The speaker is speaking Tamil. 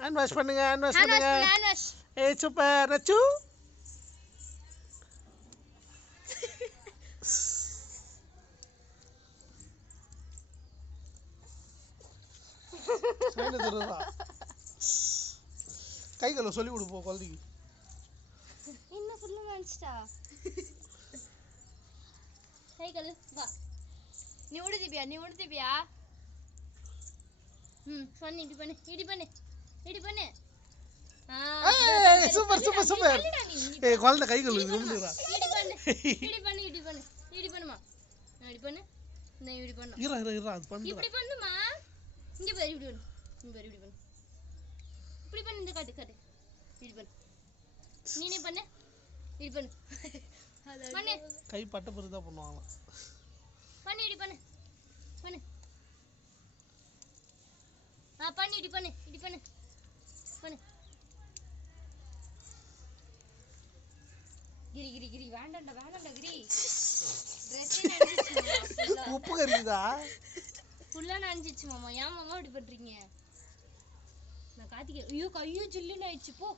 ஹேண்ட் வாஷ் பண்ணுங்க ஏய் சூப்பர் ரச்சு கை கழுவ சொல்லி கொடுப்போம் குழந்தைக்கு என்ன சொல்ல நினைச்சிட்டா கை கழு வா நீ உடுதிப்பியா பண்ணு இடி பண்ணு ஏய் சூப்பர் ஏய் குழந்தை கை கழுவு நிம்முடா இடி பண்ணுமா இடி பண்ணு நான் இடி பண்ணு இரு அது பண்ணு இப்படி பண்ணுமா இங்க பாரு இப்படி பண்ணு இப்படி பண்ணு இந்த காட்டு இடி பண்ணு நீனே பண்ணு இடி பண்ணு பண்ணு கை பட்ட பிறகு தான் பண்ணுவாங்க பண்ணு இடி பண்ணு பண்ணு இடி பண்ணு கிரி வேண்டாம்டா கிரி ட்ரெஸ் நனைஞ்சிச்சு உப்பு கறிதா ஃபுல்லா நனைஞ்சிச்சு மாமா ஏன் மாமா இப்படி பண்றீங்க நான் காத்திக்க ஐயோ கையோ ஜில்லுன்னு ஆயிடுச்சு போ